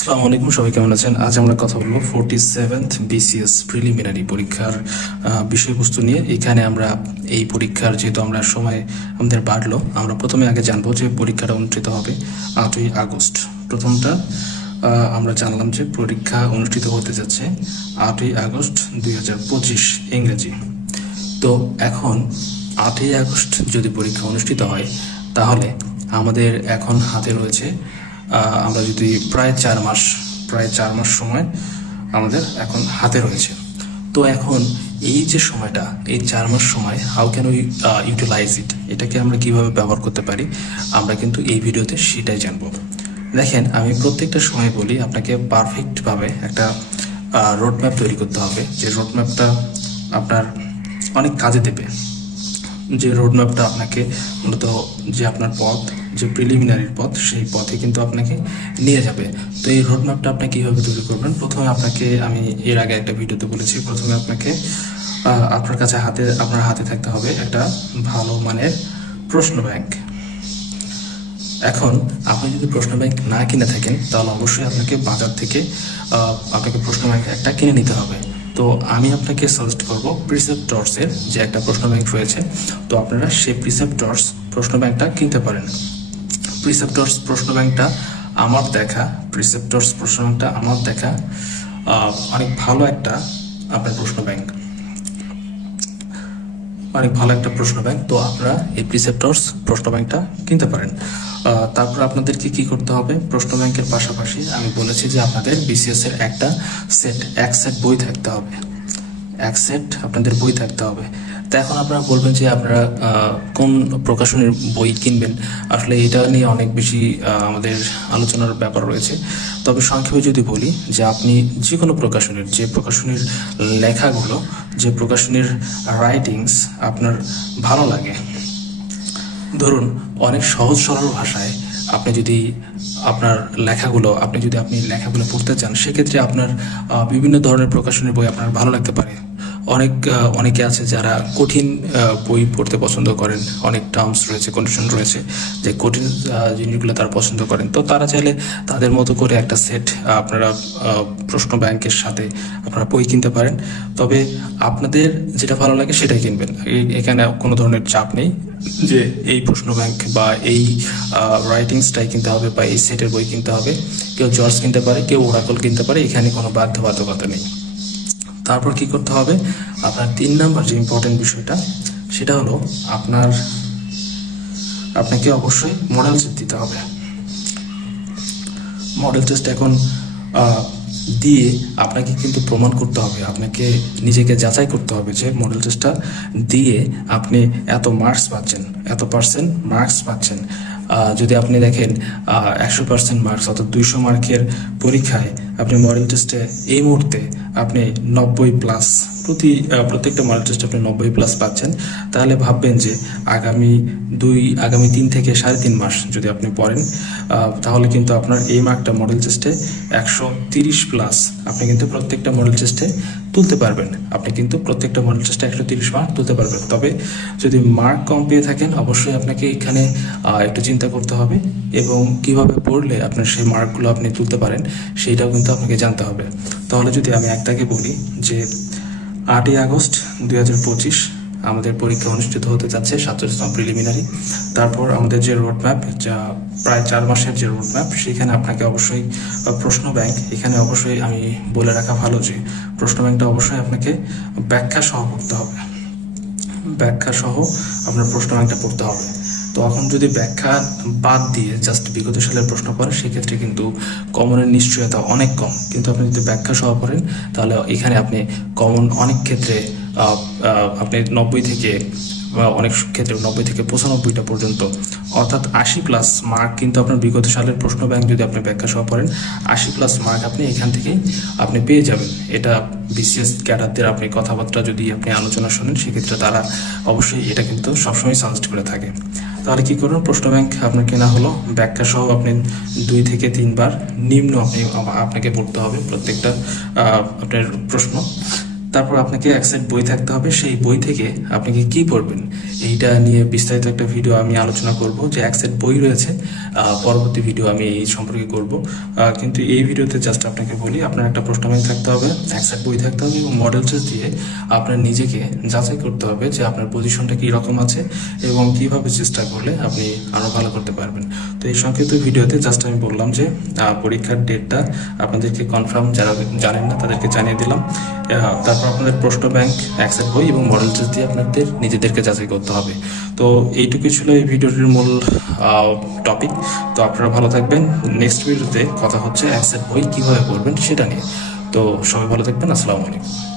আসসালামু আলাইকুম, সবাই কেমন আছেন? আজ আমরা কথা বলবো 47th BCS প্রিলিমিনারি পরীক্ষার বিষয়বস্তু নিয়ে। এখানে আমরা এই পরীক্ষার যেহেতু আমরা সময় আমাদের বাড়লো, আমরা প্রথমে আগে জানবো যে পরীক্ষাটা অনুষ্ঠিত হবে 8ই আগস্ট। প্রথমটা আমরা জানলাম যে পরীক্ষা অনুষ্ঠিত হতে যাচ্ছে 8ই আগস্ট 2025 ইংরেজি। তো এখন 8ই আগস্ট যদি পরীক্ষা অনুষ্ঠিত হয় তাহলে আমাদের এখন হাতে রয়েছে আমরা যদি প্রায় 4 মাস সময় আমাদের এখন হাতে রয়েছে। তো এখন এই যে সময়টা, এই 4 মাস সময় হাউ ক্যান উই ইউটিলাইজ ইট, এটাকে আমরা কিভাবে ব্যবহার করতে পারি, আমরা কিন্তু এই ভিডিওতে সেটাই জানবো। দেখেন, আমি প্রত্যেকটা সময় বলি আপনাকে পারফেক্টভাবে একটা রোডম্যাপ তৈরি করতে হবে, যে রোডম্যাপটা আপনার অনেক কাজে দেবে। যে রোডম্যাপটা আপনাকে মূলত যে আপনার পথ, যে প্রিলিমিনারির পথ, সেই পথে কিন্তু আপনাকে নিয়ে যাবে। তো এই রোডম্যাপটা আপনি কীভাবে তৈরি করবেন? প্রথমে আপনাকে, আমি এর আগে একটা ভিডিওতে বলেছি, প্রথমে আপনাকে আপনার হাতে থাকতে হবে একটা ভালো মানের প্রশ্ন ব্যাংক। এখন আপনি যদি প্রশ্ন ব্যাংক না কিনে থাকেন তাহলে অবশ্যই আপনাকে বাজার থেকে আপনাকে প্রশ্ন ব্যাংক একটা কিনে নিতে হবে। তো আমি আপনাকে সাজেস্ট করব প্রিসেপ্টরসের যে একটা প্রশ্ন ব্যাংক রয়েছে, তো আপনারা সেই প্রিসেপ্টরস প্রশ্ন ব্যাংকটা কিনতে পারেন। প্রিসেপ্টরস প্রশ্ন ব্যাংকটা আমার দেখা অনেক ভালো একটা আপনার প্রশ্ন ব্যাংক, তো আপনারা এই প্রিসেপ্টরস প্রশ্ন ব্যাংকটা কিনতে পারেন। তারপর আপনাদেরকে কি করতে হবে? প্রশ্ন ব্যাংকের পাশাপাশি আমি বলেছি যে আপনাদের বিসিএস এর এক সেট বই থাকতে হবে, আপনাদের বই থাকতে হবে। তো এখন আপনারা বলবেন যে আপনারা কোন প্রকাশনের বই কিনবেন, আসলে এটা নিয়ে অনেক বেশি আমাদের আলোচনার ব্যাপার রয়েছে। তবে সংক্ষেপে যদি বলি যে আপনি যে কোনো প্রকাশনের, যে প্রকাশনের লেখাগুলো, যে প্রকাশনের রাইটিংস আপনার ভালো লাগে, ধরুন অনেক সহজ সরল ভাষায় আপনি যদি আপনার লেখাগুলো পড়তে চান, সেক্ষেত্রে আপনার বিভিন্ন ধরনের প্রকাশনের বই আপনার ভালো লাগতে পারে। অনেকে আছে যারা কঠিন বই পড়তে পছন্দ করেন, অনেক টার্মস রয়েছে, কন্ডিশন রয়েছে, যে কঠিন জিনিসগুলো তারা পছন্দ করেন। তো তারা চাইলে তাদের মতো করে একটা সেট আপনারা প্রশ্ন ব্যাংকের সাথে আপনারা বই কিনতে পারেন। তবে আপনাদের যেটা ভালো লাগে সেটাই কিনবেন, এখানে কোনো ধরনের চাপ নেই যে এই প্রশ্ন ব্যাংক বা এই রাইটিংসটাই কিনতে হবে বা এই সেটের বই কিনতে হবে। কেউ জর্জ কিনতে পারে, কেউ ওরাকল কিনতে পারে, এখানে কোনো বাধ্যবাধকতা নেই। তারপর কি করতে হবে? আপনার 3 নাম্বার যে ইম্পর্টেন্ট বিষয়টা, সেটা হলো আপনাকে অবশ্যই মডেল টেস্ট দিতে হবে। মডেল টেস্ট এখন দিয়ে আপনাকে কিন্তু প্রমাণ করতে হবে, আপনাকে নিজেকে যাচাই করতে হবে যে মডেল টেস্টটা দিয়ে আপনি এত মার্কস পাচ্ছেন, এত পার্সেন্ট মার্কস পাচ্ছেন। যদি আপনি দেখেন 100% মার্কস, অর্থাৎ 200 মার্কের পরীক্ষায় আপনি মডেল টেস্টে এই মুহূর্তে আপনি 90+, প্রত্যেকটা মডেল টেস্টে আপনি 90+ পাচ্ছেন, তাহলে ভাববেন যে আগামী 3 থেকে 3.5 মাস যদি আপনি পড়েন, তাহলে কিন্তু আপনার এই মার্কটা মডেল টেস্টে 130+, আপনি কিন্তু প্রত্যেকটা মডেল টেস্টে তুলতে পারবেন। 130 মার্ক তুলতে পারবেন। তবে যদি মার্ক কম পেয়ে থাকেন, অবশ্যই আপনাকে এখানে একটু চিন্তা করতে হবে, এবং কিভাবে পড়লে আপনার সেই মার্কগুলো আপনি তুলতে পারেন সেইটাও কিন্তু আপনাকে জানতে হবে। তাহলে যদি আমি একটাকে বলি যে 8ই আগস্ট 2025 আমাদের পরীক্ষা অনুষ্ঠিত হতে যাচ্ছে, 47তম প্রিলিমিনারি। তারপর আমাদের যে রোডম্যাপ, যা প্রায় 4 মাসের যে রোডম্যাপ, সেখানে আপনাকে অবশ্যই প্রশ্ন ব্যাংক, এখানে অবশ্যই আমি বলে রাখা ভালো যে প্রশ্ন ব্যাংকটা অবশ্যই আপনাকে ব্যাখ্যা সহ পড়তে হবে, আপনার প্রশ্ন ব্যাংকটা পড়তে হবে। তো এখন যদি ব্যাখ্যা বাদ দিয়ে জাস্ট বিগত সালের প্রশ্ন পড়েন, সেক্ষেত্রে কিন্তু কমনের নিশ্চয়তা অনেক কম। কিন্তু আপনি যদি ব্যাখ্যা সহ পড়েন তাহলে এখানে আপনি কমন অনেক ক্ষেত্রে আপনি 90 থেকে 95টা পর্যন্ত, অর্থাৎ 80+ মার্ক কিন্তু আপনার বিগত সালের প্রশ্ন ব্যাংক যদি আপনি ব্যাখ্যা সহ পড়েন, 80+ মার্ক আপনি এখান থেকেই আপনি পেয়ে যাবেন। এটা বিসিএস ক্যাডারদের আপনি কথাবার্তা যদি আপনি আলোচনা শোনেন, সেক্ষেত্রে তারা অবশ্যই এটা কিন্তু সবসময় সাজেস্ট করে থাকে। তাহলে কি করুন? প্রশ্ন ব্যাংক আপনার কেনা হলো, ব্যাখ্যা সহ আপনি 2 থেকে 3 বার নিম্ন আপনাকে পড়তে হবে প্রত্যেকটা আপনার প্রশ্ন। তারপর আপনাকে এক সেট বই থাকতে হবে, সেই বই থেকে আপনাকে কি পড়বেন এইটা নিয়ে বিস্তারিত একটা ভিডিও আমি আলোচনা করব। যে এক সেট বই রয়েছে, পরবর্তী ভিডিও আমি এই সম্পর্কে করব। কিন্তু এই ভিডিওতে জাস্ট আপনাকে বলি, আপনার একটা প্রশ্ন ব্যাংক থাকতে হবে, এক সেট বই থাকতে হবে এবং মডেল টেস্ট দিয়ে আপনার নিজেকে যাচাই করতে হবে যে আপনার পজিশনটা কী রকম আছে এবং কিভাবে চেষ্টা করলে আপনি আরও ভালো করতে পারবেন। তো এই সংক্ষিপ্ত ভিডিওতে জাস্ট আমি বললাম যে পরীক্ষার ডেটটা আপনাদেরকে কনফার্ম, যারা জানেন না তাদেরকে জানিয়ে দিলাম। তারপর আপনাদের প্রশ্ন ব্যাংক, এক সেট বই এবং মডেল টেস্ট দিয়ে আপনাদের নিজেদেরকে যাচাই করতে হবে। তো এইটুকুই ছিল এই ভিডিওটির মূল টপিক। তো আপনারা ভালো থাকবেন। নেক্সট ভিডিওতে কথা হচ্ছে এক সেট বই কীভাবে পড়বেন সেটা নিয়ে। তো সবাই ভালো থাকবেন। আসসালামু আলাইকুম।